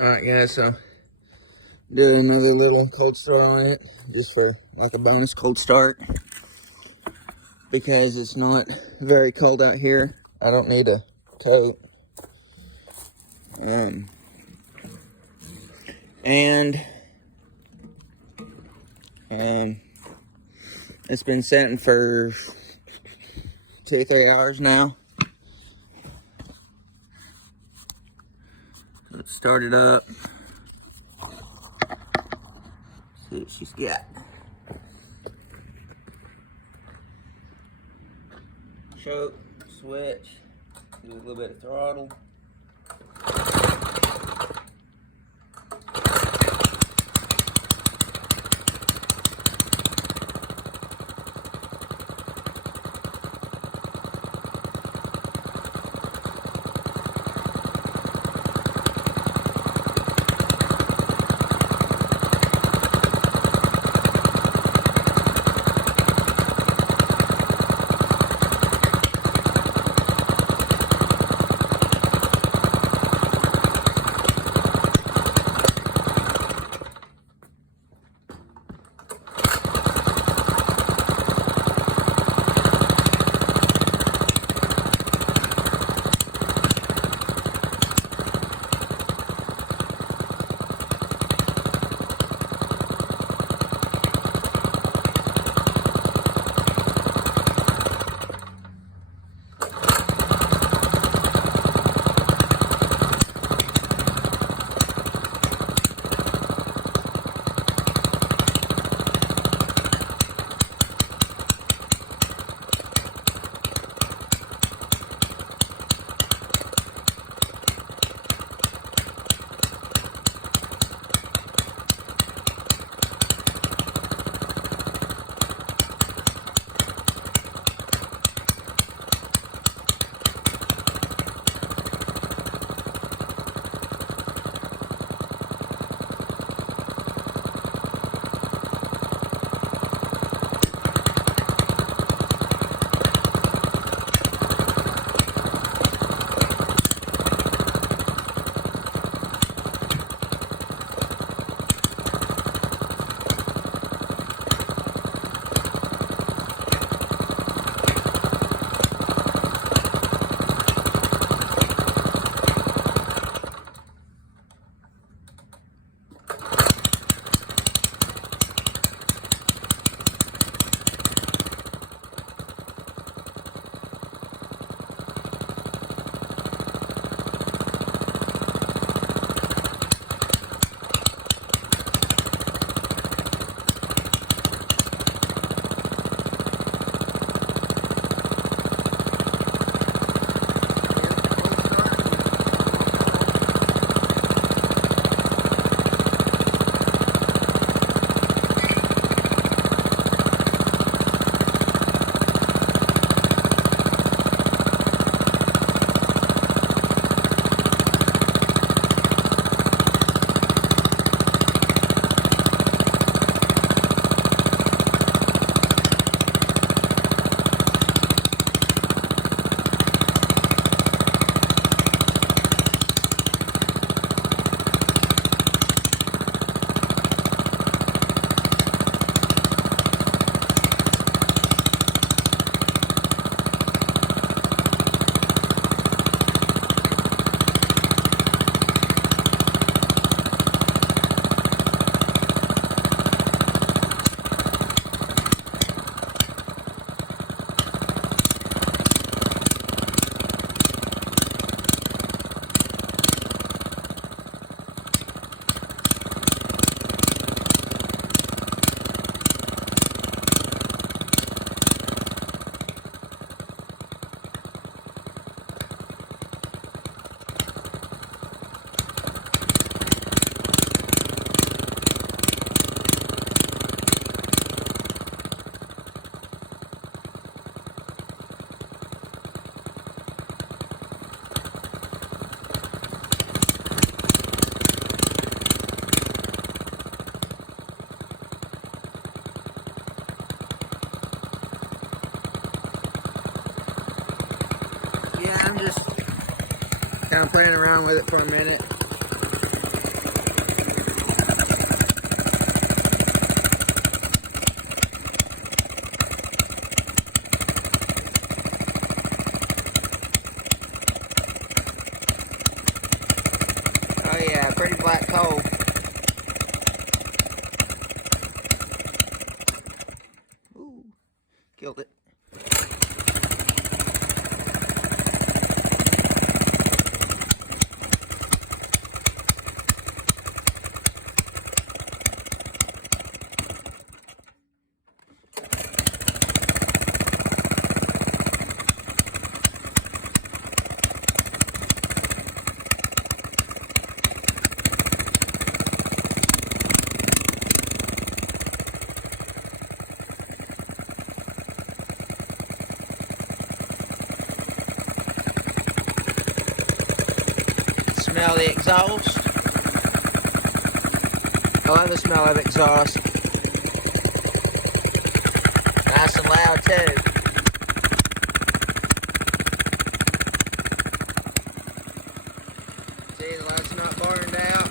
Alright guys, so doing another little cold start on it, just for like a bonus cold start, because it's not very cold out here. I don't need a coat. It's been sitting for 2-3 hours now. Let's start it up. See what she's got. Choke, switch, do a little bit of throttle. Yeah, I'm just kind of playing around with it for a minute. pretty black coal. Ooh, killed it. Smell the exhaust. I love the smell of exhaust. Nice and loud too. See, the light's not burned out.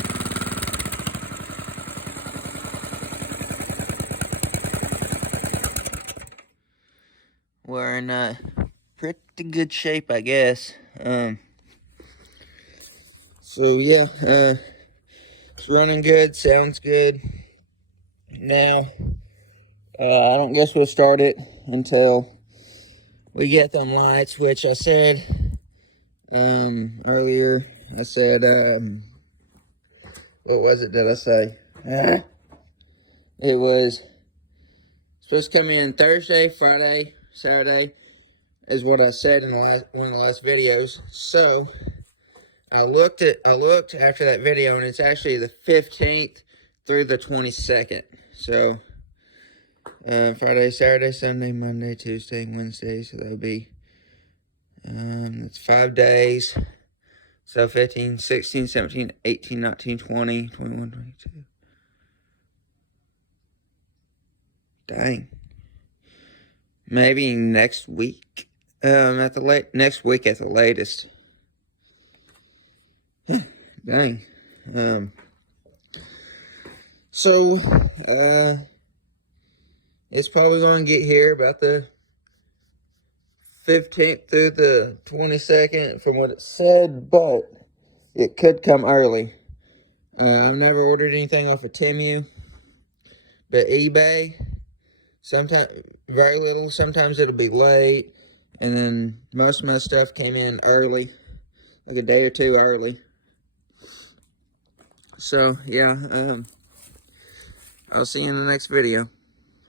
We're in pretty good shape, I guess. So yeah, it's running good, sounds good. Now, I don't guess we'll start it until we get them lights, which I said earlier. I said, what was it that I say? It was supposed to come in Thursday, Friday, Saturday, is what I said in one of the last videos. So I looked after that video, and it's actually the 15th through the 22nd. So Friday, Saturday, Sunday, Monday, Tuesday, Wednesday. So that'll be it's 5 days. So 15, 16, 17, 18, 19, 20, 21, 22. Dang. Maybe next week. Next week at the latest. Dang. So, it's probably going to get here about the 15th through the 22nd from what it said, but it could come early. I've never ordered anything off of Temu, but eBay, sometimes, very little, sometimes it'll be late, and then most of my stuff came in early, like a day or two early. So, yeah, I'll see you in the next video.